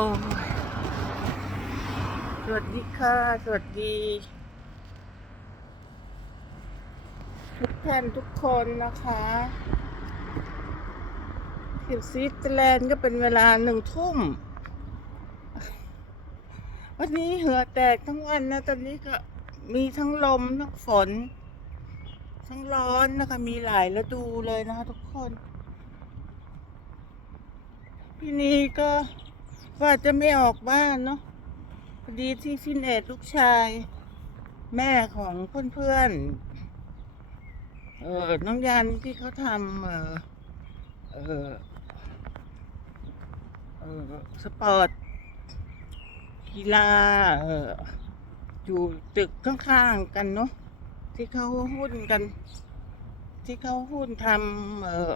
โอ้ยสวัสดีค่ะ สวัสดี ทุกท่านทุกคนนะคะที่สวิตเซอร์แลนด์ก็เป็นเวลาหนึ่งทุ่ม วันนี้เหือแตกทั้งวันนะ ตอนนี้ก็มีทั้งลม ทั้งฝน ทั้งร้อนนะคะ มีหลายฤดูเลยนะคะทุกคนพี่นีก็ ว่าจะไม่ออกบ้านเนาะพอดีที่ฟินเนตลูกชาย แม่ของเพื่อนๆเออน้องยันที่เขาทำเออเออเออสปอร์ตกีฬาเอออยู่ตึกข้างๆกันเนาะที่เขาหุ้นกัน ที่เขาหุ้นทำเออ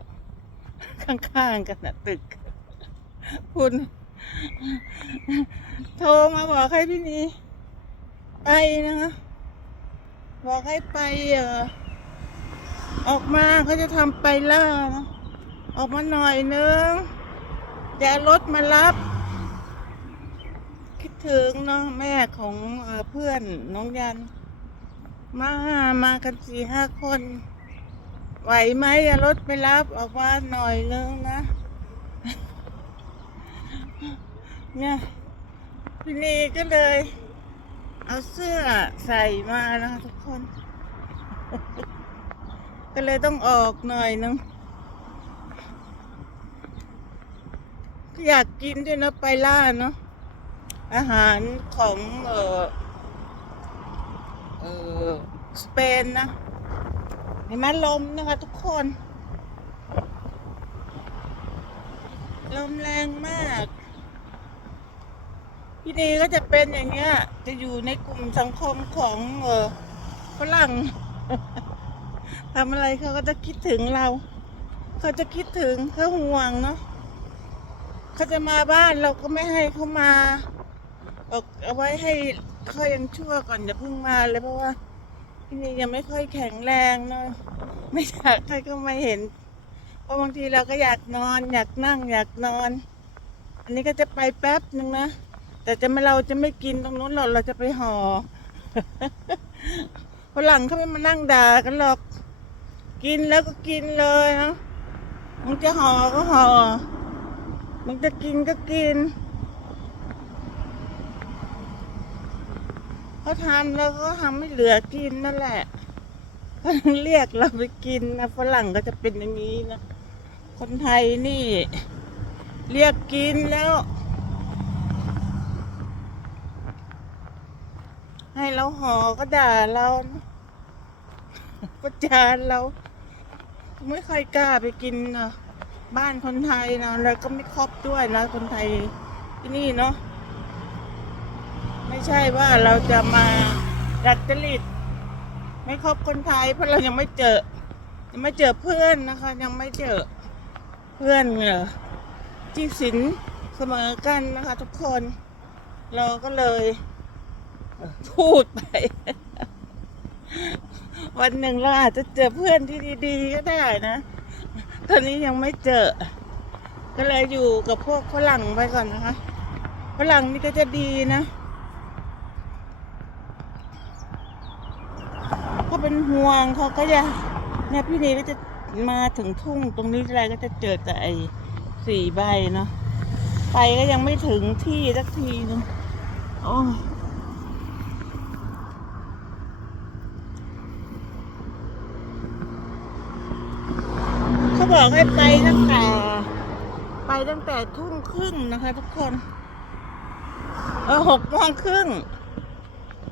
ข้างๆกันนะตึกคุณ โทรมาบอกให้พี่นีไปนะคะบอกให้ไปเออออกมาเขาจะทำไปล่านะออกมาหน่อยนึงเดี๋ยวรถมารับ คิดถึงเนาะแม่ของเพื่อนน้องยัน มามากันสี่ห้าคน ไหวไหมจะรถไปรับออกมาหน่อยนึงนะ เนี่ยพี่นีก็เลย เอาเสื้อใส่มานะคะทุกคน ก็เลยต้องออกหน่อยนึงอยากกินด้วยนะไปล่าเนาะอาหารของเออเออสเปนนะเห็นไหมลมนะคะทุกคน ลมแรงมาก พี่ดีก็จะเป็นอย่างเงี้ย จะอยู่ในกลุ่มสังคมของเออฝรั่งทำอะไรเขาก็จะคิดถึงเรา เขาจะคิดถึงเขาห่วงเนาะเขาจะมาบ้านเราก็ไม่ให้เขามาบอกเอาไว้ให้เขายังชั่วก่อนอย่าเพิ่งมาเลยเพราะว่าพี่นี่ยังไม่ค่อยแข็งแรงเนาะไม่อยากใครก็ไม่เห็นเพราะบางทีเราก็อยากนอน อยากนั่งอยากนอน อันนี้ก็จะไปแป๊บหนึ่งนะ แต่จะไม่เราจะไม่กินตรงนู้นหรอกเราจะไปห่อฝรั่งเขาไม่มานั่งด่ากันหรอก กินแล้วก็กินเลยนะมึงจะห่อก็ห่อมึงจะกินก็กินเขาทำแล้วก็ทำไม่เหลือกินนั่นแหละเขาเรียกเราไปกินนะฝรั่งก็จะเป็นอย่างนี้นะ คนไทยนี่ เรียกกินแล้ว ให้เราหอก็ด่าเรานะประจานเรา ไม่ค่อยกล้าไปกินนะบ้านคนไทยนะแล้วก็ไม่ครอบด้วยนะคนไทยที่นี่เนาะไม่ใช่ว่าเราจะมาดัดจริตไม่ครอบคนไทยเพราะเรายังไม่เจอยังไม่เจอเพื่อนนะคะ ยังไม่เจอเพื่อนเนอะที่สินเสมอกันนะคะ ทุกคน เราก็เลย พูดไป วันหนึ่งเราอาจจะเจอเพื่อนที่ดีๆก็ได้นะ ตอนนี้ยังไม่เจอ ก็เลยอยู่กับพวกฝรั่งไปก่อนนะคะฝรั่งนี่ก็จะดีนะก็เป็นห่วงเขาก็จะเนี่ยพี่นีก็จะมาถึงทุ่งตรงนี้อะไรก็จะเจอแต่ไอ้สี่ใบเนาะไปก็ยังไม่ถึงที่สักทีนึงโอ้ย เขา บอกให้ไปตั้งแต่ ไปตั้งแต่ทุ่มครึ่งนะคะ ทุกคน เออหกโมงครึ่ง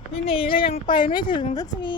พี่นีก็ยังไปไม่ถึงสักที